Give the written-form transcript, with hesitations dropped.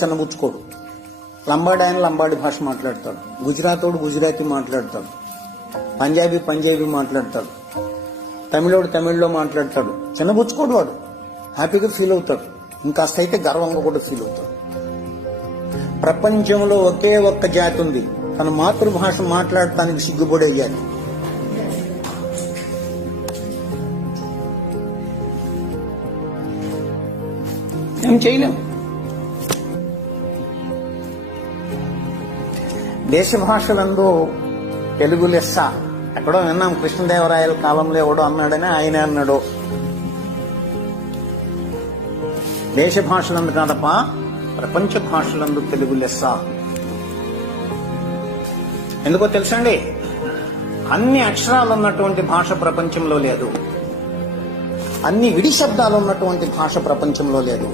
చన్నబుచ్చుకోడు. లంబాడి ఆయన లంబాడి భాష మాట్లాడతాడు, గుజరాతోడు గుజరాతీ మాట్లాడతాడు, పంజాబీ మాట్లాడతాడు, తమిళోడు తమిళ్లో మాట్లాడతాడు. చిన్నబుచ్చుకోడు, వాడు హ్యాపీగా ఫీల్ అవుతాడు. ఇంకాస్త అయితే గర్వంగా కూడా ఫీల్ అవుతాడు. ప్రపంచంలో ఒకే ఒక్క జాతి ఉంది తన మాతృభాష మాట్లాడటానికి సిగ్గుపడే జాతి. ఏం చేయలేం. దేశ భాషలందు తెలుగు లెస్స ఎక్కడో విన్నాం. కృష్ణదేవరాయల కాలంలో ఎవడో అన్నాడని ఆయనే అన్నాడు. దేశ భాషలందు కాదప్ప, ప్రపంచ భాషలందు తెలుగు లెస్స. ఎందుకో తెలుసండి, అన్ని అక్షరాలు ఉన్నటువంటి భాష ప్రపంచంలో లేదు, అన్ని విడి శబ్దాలు ఉన్నటువంటి భాష ప్రపంచంలో లేదు.